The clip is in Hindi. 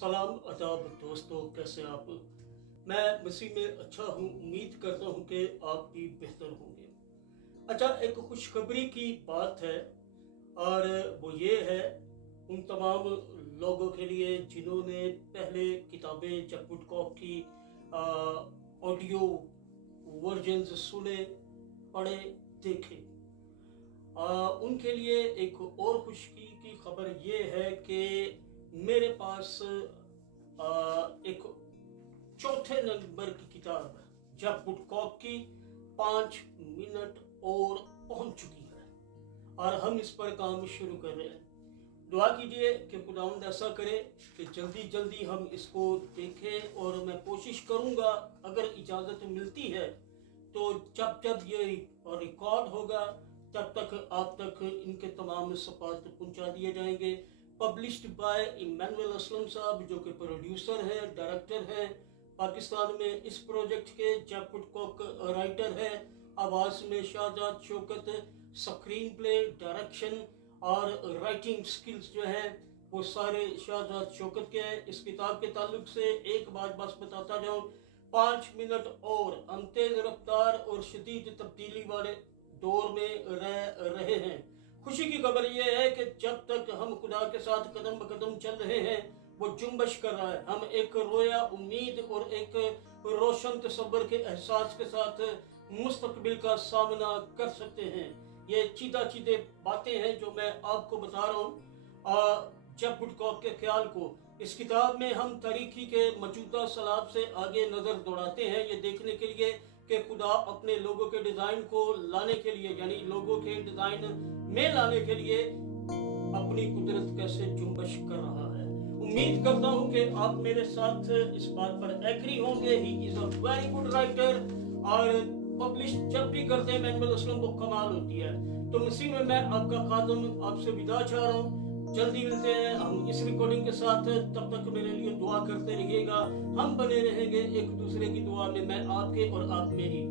सलाम अदाब दोस्तों, कैसे आप। मैं मसीह में अच्छा हूँ। उम्मीद करता हूँ कि आप भी बेहतर होंगे। अच्छा, एक खुशखबरी की बात है और वो ये है उन तमाम लोगों के लिए जिन्होंने पहले किताबें जकमुटकॉफ की ऑडियो वर्जन्स सुने, पढ़े, देखे। उनके लिए एक और खुशी की खबर ये है कि मेरे पास एक चौथे नंबर की किताब जब वुडकॉक की 5 मिनट और पहुंच चुकी है और हम इस पर काम शुरू कर रहे हैं। दुआ कीजिए कि खुदावंद ऐसा करे कि जल्दी जल्दी हम इसको देखें और मैं कोशिश करूंगा, अगर इजाज़त मिलती है तो जब जब ये रिकॉर्ड होगा तब तक आप तक इनके तमाम सफ़ात पहुंचा दिए जाएंगे। पब्लिश्ड बाय इमानुएल असलम साहब, जो कि प्रोड्यूसर है, डायरेक्टर है पाकिस्तान में इस प्रोजेक्ट के। जैक वुडकॉक राइटर है। आवाज़ में Shahzad Shaukat, screen play, direction और राइटिंग स्किल्स जो है वो सारे शाहजाद शौकत के हैं। इस किताब के ताल्लुक से एक बात बस बताता जाऊँ, 5 मिनट और हम तेज रफ्तार और शदीद तब्दीली वाले दौर में रह रहे हैं। खुशी की खबर यह है कि जब तक हम खुदा के साथ कदम ब कदम चल रहे हैं वो जुम्बश कर रहा है। हम एक रोया उम्मीद और एक रोशन तसव्वुर के एहसास के साथ मुस्तकबिल का सामना कर सकते हैं। ये चीदा चीदे बातें हैं जो मैं आपको बता रहा हूँ। जब वुडकॉक के ख्याल को इस किताब में हम तारीखी के मौजूदा सलाब से आगे नजर दौड़ाते हैं, ये देखने के लिए कि खुदा अपने लोगों के डिजाइन को लाने के लिए, यानी लोगों के डिजाइन में लाने के लिए अपनी कुदरत कैसे जुम्बश कर रहा है। उम्मीद करता हूं कि आप मेरे साथ इस बात पर एग्री होंगे। He is a very good writer और पब्लिश जब भी करते हैं इमानुएल असलम वो कमाल होती है। तो मसीह में मैं आपका खादम आपसे विदा चाह रहा हूँ। जल्दी मिलते हैं हम इस रिकॉर्डिंग के साथ। तब तक मेरे लिए दुआ करते रहिएगा। हम बने रहेंगे एक दूसरे की दुआ में, मैं आपके और आप मेरी।